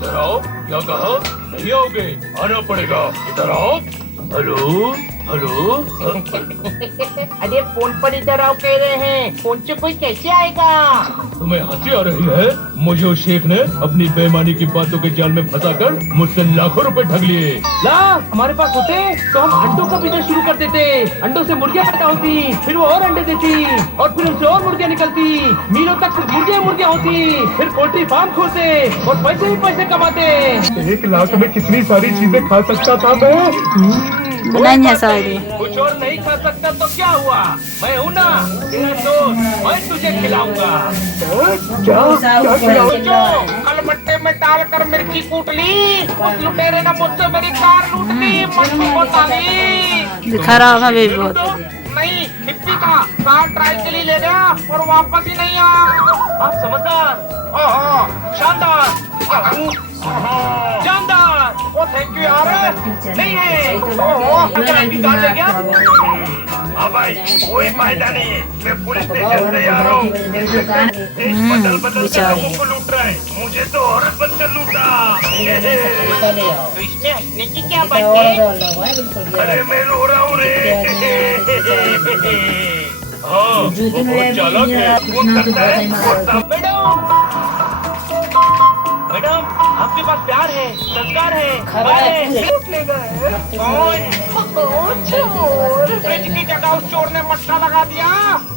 इधर आओ। क्या कहा? नहीं आओगे? आना पड़ेगा। इधर आओ। Hello hello. अरे फोन पर इधर आओ कह रहे हैं, फोन से कोई कैसे आएगा? तुम्हें हंसी आ रही है? मुझे उस शेख ने अपनी बेईमानी की बातों के जाल में फंसाकर मुझसे लाखों रुपए ठग लिए। ला हमारे पास होते तो हम अंडों का बिजनेस शुरू कर देते। अंडों से मुर्गियां पैदा होती, फिर वो और अंडे देती और फिर उनसे और मुर्गियां निकलती। मीलों तक सिर्फ मुर्गियां होती। फिर पोल्ट्री फार्म खोलते और पैसे ही पैसे कमाते। 1 लाख में कितनी सारी चीजें खा सकता था मैं। नहीं है शायरी। कुछ और नहीं खा सकता तो क्या हुआ? मैं हूँ ना तेरा दोस्त, मैं तुझे खिलाऊंगा। क्या खिलाओ? जो कल मट्टे में डालकर मिर्ची कूट ली, उस लुटेरे ने मुझसे मेरी कार लूट ली, मट्टू को डाली। खराब है भी बहुत। नहीं हिप्पी का कार ट्राई के लिए ले गया और वापस ही नहीं आया। आप समझदार, शानदार, जानदार। ओ थैंक यू यार। नहीं है अगर आपकी कार ले गया। हाँ भाई, कोई फायदा नहीं है। मैं पुलिस स्टेशन से आ रहा हूँ। बदल बदल कर लोगों को लूट रहा है। मुझे तो औरत बनकर लूटा। तो इसमें हंसने की क्या बात है? अरे मैं रो रहा हूँ रे। हाँ, वो बहुत चालाक है। कौन करता है? मैडम आपके पास प्यार है, संस्कार है, लूट ले गए। चोर। फ्रिज की जगह उस चोर ने मट्टा लगा दिया।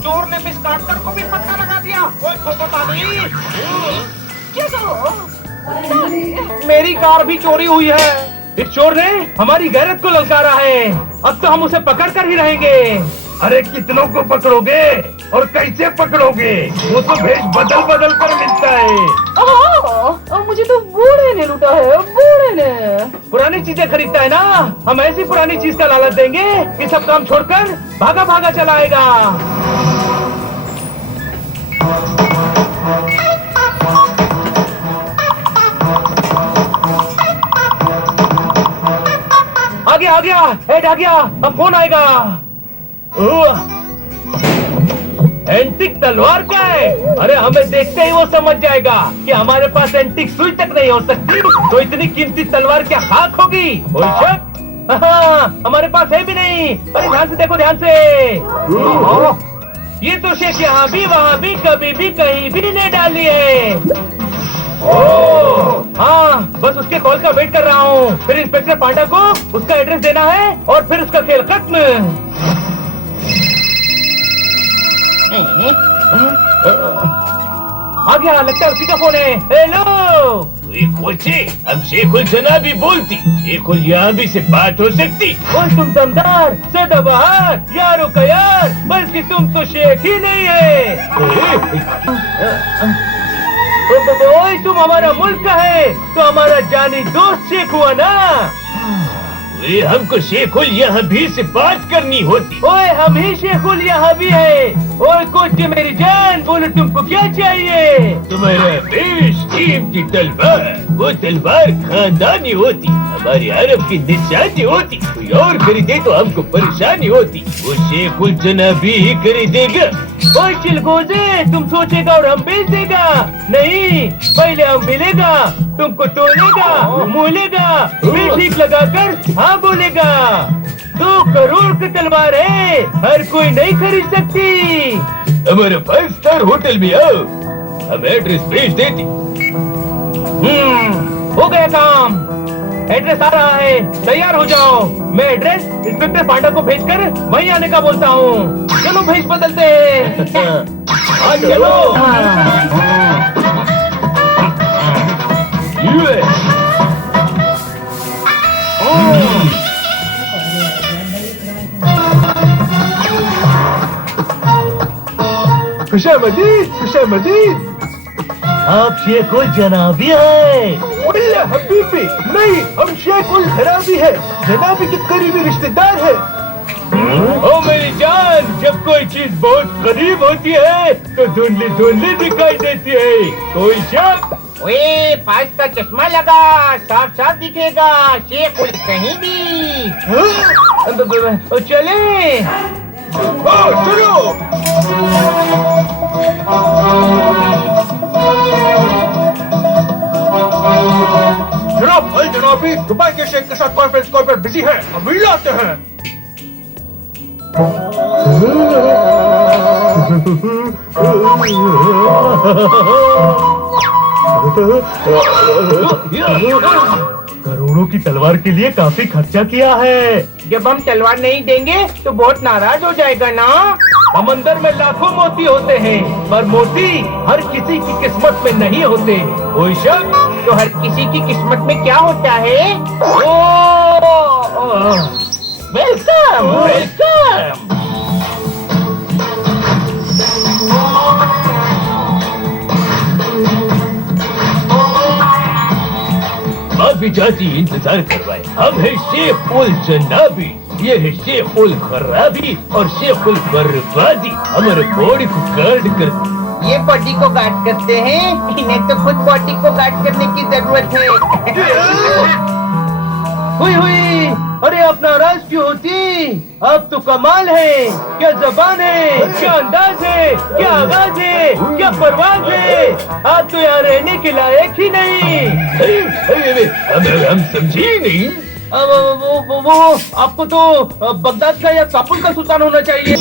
चोर ने मिस कार्टर को भी पट्टा लगा दिया। कोई ठोको नहीं। क्या मेरी कार भी चोरी हुई है। इस चोर ने हमारी गैरत को ललकारा है। अब तो हम उसे पकड़ कर ही रहेंगे। अरे कितनों को पकड़ोगे और कैसे पकड़ोगे? वो तो भेष बदल बदल कर मिलता है। मुझे तो बूढ़े ने लूटा है, बूढ़े ने। पुरानी चीजें खरीदता है ना, हम ऐसी पुरानी चीज का लालच देंगे कि सब काम छोड़कर भागा भागा चला आएगा। आ गया हेड आ गया। अब फोन आएगा। एंटिक तलवार क्या है? अरे हमें देखते ही वो समझ जाएगा कि हमारे पास एंटिक सुई तक नहीं हो सकती, तो इतनी कीमती तलवार क्या खाक होगी? कोई शक? हाँ, हमारे पास है भी नहीं। अरे ध्यान से देखो, ध्यान से। ये तो शेख यहाँ भी वहाँ भी कभी भी कहीं भी नहीं डाली है। हाँ, बस उसके कॉल का वेट कर रहा हूँ। फिर इंस्पेक्टर पांडा को उसका एड्रेस देना है और फिर उसका खेल खत्म। आ गया, लगता है उसी का फोन है। हेलो अब शेखुल जनाबी बोलती। शेखुल यहाँ भी से बात हो सकती। ओए तुम दमदार सदाबहार यारो का यार, बल्कि तुम तो शेख ही नहीं है। ओए तुम हमारा मुल्क का है तो हमारा जानी दोस्त शेख हुआ ना। हमको शेखुल यहाँ भी से बात करनी होती। ओए हम ही शेखुल यहाँ भी है। ओए कोच मेरी जान, बोलो तुमको क्या चाहिए? तुम्हारा बेश कीमती तलवार। वो तलवार खानदानी होती, हमारे अरब की निशानी होती। कोई और खरीदे तो हमको परेशानी होती। वो शेखुल जनाबी ही खरीदेगा। ओए चिलगोजे, तुम सोचेगा और हम बेच देगा? नहीं, पहले हम मिलेगा, तुमको तोड़ेगा, मोलेगा, फिर ठीक लगाकर हाँ बोलेगा। 2 करोड़ की तलवार है, हर कोई नहीं खरीद सकती। हमारे 5 स्टार होटल में आओ, हम एड्रेस भेज देती। हो गया काम। एड्रेस आ रहा है, तैयार हो जाओ। मैं एड्रेस इंस्पेक्टर पांडा को भेजकर वहीं आने का बोलता हूँ। चलो भेज बदलते हैं। चलो। खुशामदीद, खुशामदीद। आप शेखुल जनाबी है? हबीबी नहीं, हम शेखुल खराबी है, जनाबी के करीबी रिश्तेदार है। ओ मेरी जान, जब कोई चीज बहुत करीब होती है तो धुंधली धुंधली दिखाई देती है। कोई शक? ओए 5 का चश्मा लगा, साफ साफ दिखेगा। शेखुल कहीं भी। चले चलो। जनाब, अल जनाबी दुबई के शेख के साथ कॉन्फ्रेंस कॉल पर बिजी है, अभी लाते हैं। करोड़ों की तलवार के लिए काफी खर्चा किया है। जब हम तलवार नहीं देंगे तो बहुत नाराज हो जाएगा ना। समंदर में लाखों मोती होते हैं, पर मोती हर किसी की किस्मत में नहीं होते। कोई शक? तो हर किसी की किस्मत में क्या होता है? Welcome welcome. माफी चाहती इंतजार करवाए। हम है शेख उल जनाबी, ये है शेख उल खराबी और शेख उल बर्बादी। हमारे बॉडी को गार्ड करते। ये बॉडी को गार्ड करते हैं, इन्हें तो खुद बॉडी को गार्ड करने की जरूरत है। हुई हुई, अरे आप नाराज क्यों होती? अब तो कमाल है। क्या जबान है, क्या अंदाज है, क्या आवाज है, क्या परवाज है। आप तो यहाँ रहने के लायक ही नहीं। हम समझे नहीं। वो आपको तो बगदाद का या काबुल का सुल्तान होना चाहिए।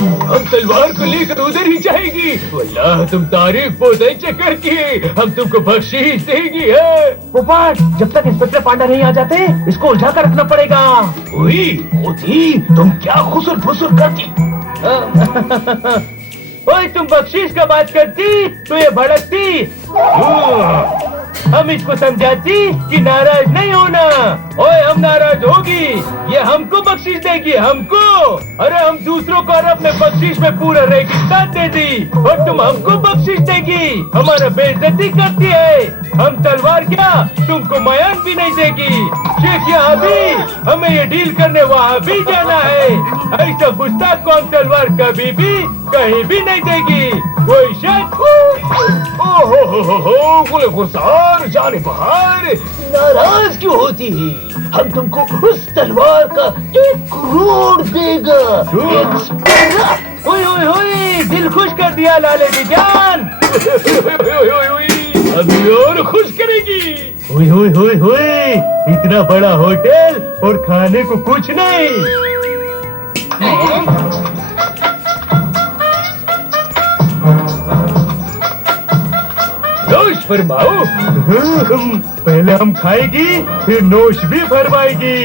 हम तलवार को लेकर उधर ही जाएगी। वल्लाह तुम तारीफ बहुत अच्छे करती है। हम तुमको बख्शीश देगी है। पोपट, जब तक इंस्पेक्टर पांडा नहीं आ जाते इसको उलझा कर रखना पड़ेगा। तुम क्या खुसर फुसर करती? ओए तुम बख्शीश का बात करती तो ये भड़कती। हम इसको समझाती कि नाराज नहीं होना। ओए हम नाराज होगी, ये हमको बख्शीश देगी, हमको। अरे हम दूसरों को अरब में बख्शीश में पूरा रेगिस्तान दे दी और तुम हमको बख्शीश देगी। हमारा बेइज्जती करती है। हम तलवार क्या तुमको मयान भी नहीं देगी। शेख यहाँ भी हमें ये डील करने वहाँ भी जाना है। ऐसा गुस्ताख को हम तलवार कभी भी कहीं भी नहीं देगी। कोई शक? ओहो गुले गुलजार जाने बहार, नाराज क्यों होती है? हम तुमको उस तलवार का 1 करोड़ देगा। हुई हुई हुई, दिल खुश कर दिया लाले की जान। अभी और खुश करेगी। हुई हुई हुई हुई, इतना बड़ा होटल और खाने को कुछ नहीं। नोश फरमाओ। पहले हम खाएगी फिर नोश भी फरमाएगी।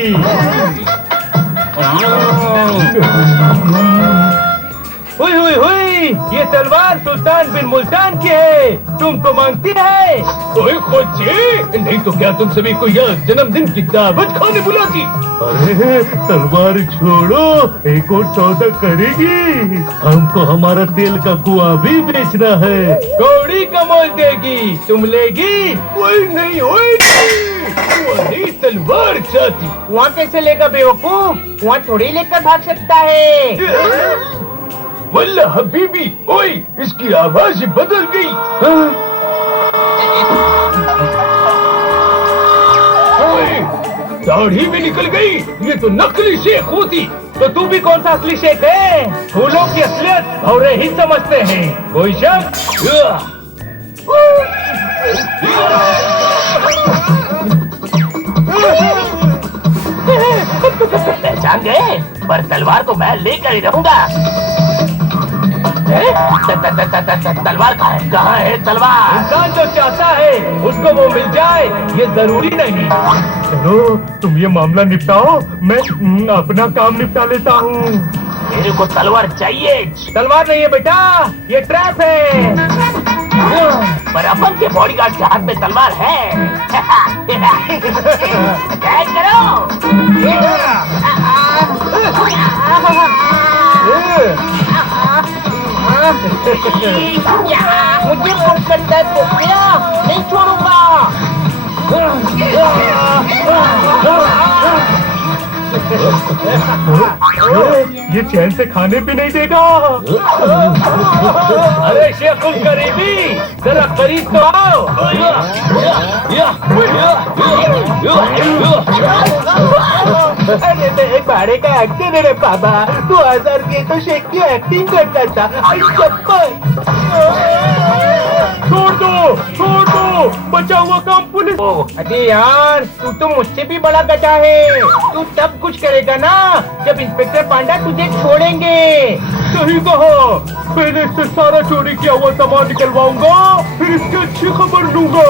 हुई हुई हुई, ये तलवार सुल्तान बिन मुल्तान की है, तुमको मांगती है। ओए खोजे, नहीं तो क्या तुम सभी को यह जन्मदिन की दावत खाने बुलाती? अरे तलवार छोड़ो, एक और सौदा करेगी। हमको हमारा तेल का कुआं भी बेचना है। कौड़ी का मोल देगी, तुम लेगी? कोई नहीं होएगी। वही तलवार चाहती। वहाँ कैसे लेगा बेवकूफ? वहाँ थोड़ी लेकर भाग सकता है। वल्ला हबीबी, ओए इसकी आवाज ही बदल गई। ओए दाढ़ी भी निकल गई। ये तो नकली शेख होती। तो तू भी कौन सा असली शेख है? फूलों की असलियत और ही समझते हैं। कोई शक? पहचान गए? पर तलवार को मैं लेकर ही रहूंगा। तलवार कहाँ है तलवार? इंसान जो चाहता है उसको वो मिल जाए, ये जरूरी नहीं। चलो तुम ये मामला निपटाओ, मैं अपना काम निपटा लेता हूँ। मेरे को तलवार चाहिए। तलवार नहीं है बेटा, ये ट्रैप है। पर अपन के बॉडीगार्ड के हाथ में तलवार है। कैच करो। मुझे फोन करता है पोपिया, नहीं छोड़ूंगा। ये चैन से खाने भी नहीं देगा। अरे शेख उल करीबी, जरा करीब तो आओ। अरे मैं एक भाड़े का एक्टर है रे बाबा, 2000 के तो शेख की एक्टिंग करता था। छोड़ दो, छोड़ दो। बचा हुआ काम पुलिस। अरे यार तू तो मुझसे भी बड़ा गधा है। तू तब कुछ करेगा ना जब इंस्पेक्टर पांडा तुझे छोड़ेंगे। सही कहा, पहले इससे सारा चोरी किया हुआ सामान निकलवाऊंगा, फिर इसकी अच्छी खबर लूंगा।